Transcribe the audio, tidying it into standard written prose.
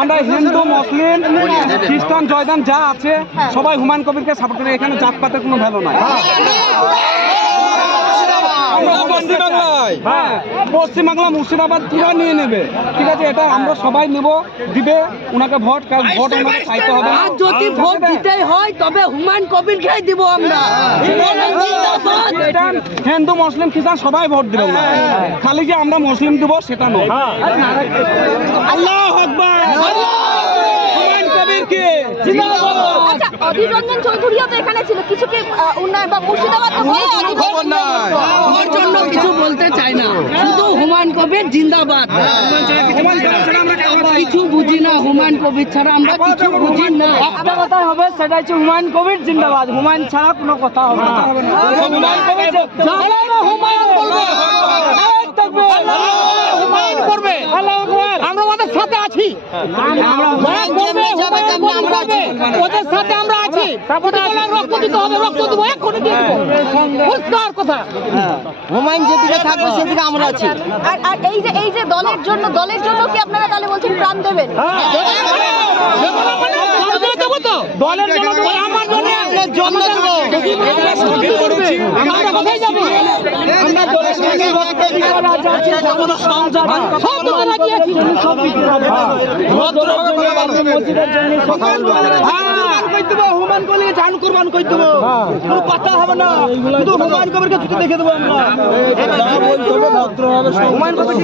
আমরা হিন্দু, মুসলিম, খ্রিস্টান, জয়দান যা আছে সবাই হুমায়ুন কবিরকে সাপোর্ট করে। এখানে জাতপাতের কোনো ভ্যালু নাই। হ্যাঁ, পশ্চিমবাংলা মুর্শিদাবাদ পুরো নিয়ে নেবে, ঠিক আছে? এটা আমরা সবাই নেব, দিবে ওনাকে ভোট। ভোট ওনাকে চাইতে হবে না। আর যদি ভোট দিতেই হয় তবে হুমায়ুন কবিরকেই দিব আমরা। হিন্দু, মুসলিম, খ্রিস্টান সবাই ভোট দিবে না, খালি যে আমরা মুসলিম দিব সেটা নয়। আল্লাহু আকবার। হুমায়ুন কবিরকে জিন্দাবাদ। আচ্ছা, অধীর রঞ্জন চৌধুরীও তো এখানে ছিল, কিছু কি উন্নয়ন বা মুর্শিদাবাদ ওর জন্য কিছু বলতে চাই না, শুধু হুমায়ুন কবির জিন্দাবাদ। কিছু বুঝি না, হুমায়ুন কবির ছাড়া আমরা কিছু বুঝি না। একটা কথাই হবে, সেটা হচ্ছে হুমায়ুন কবির জিন্দাবাদ। হুমায়ুন ছাড়া কোনো কথা হবে না। হুমায়ুন কবির হুমায়ুন করবে, আমরা ওদের সাথে আছি, ওদের সাথে আমরা আছি। রক্ত দিতে হবে, রক্ত দেবো, এক্ষুনি দিয়ে দেবো। পরিষ্কার কথা। হুমায়ুন যেদিকে থাকবে সেদিকে আমরা আছি। আর এই যে দলের জন্য কি আপনারা তাহলে বলছেন প্রাণ দেবেন? দলের জন্য, আমার জন্য দেবো। আমরা কোথায় যাবো? আমরা দলের সঙ্গে হুমায়ুন কবিরকে জান কুরবান করে দেবো, কোনো কথা হবে না। হুমায়ুন কবিরকে দেখে দেবো আমরা। হুমায়ুন কবির